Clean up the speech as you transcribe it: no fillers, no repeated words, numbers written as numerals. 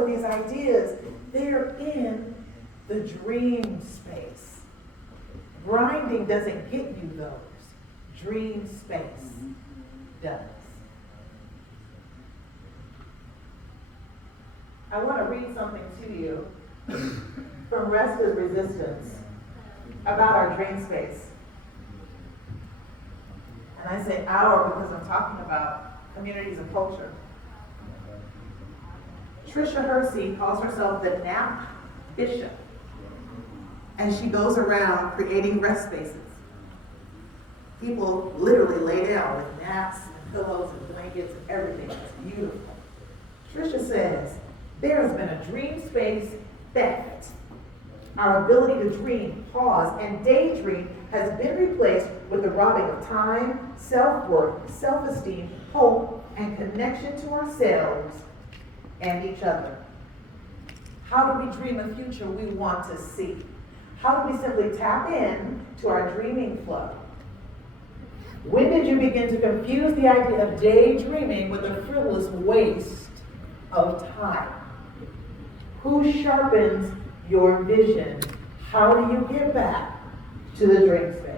with these ideas, they're in the dream space. Grinding doesn't get you those. Dream space does. I want to read something to you from Rest is Resistance about our dream space. And I say our because I'm talking about communities and culture. Tricia Hersey calls herself the nap bishop, and she goes around creating rest spaces. People literally lay down with naps and pillows and blankets and everything. It's beautiful. Tricia says, there has been a dream space theft. Our ability to dream, pause, and daydream has been replaced with the robbing of time, self-worth, self-esteem, hope, and connection to ourselves and each other. How do we dream a future we want to see? How do we simply tap in to our dreaming flow? When did you begin to confuse the idea of daydreaming with a frivolous waste of time? Who sharpens your vision? How do you get back to the dream space?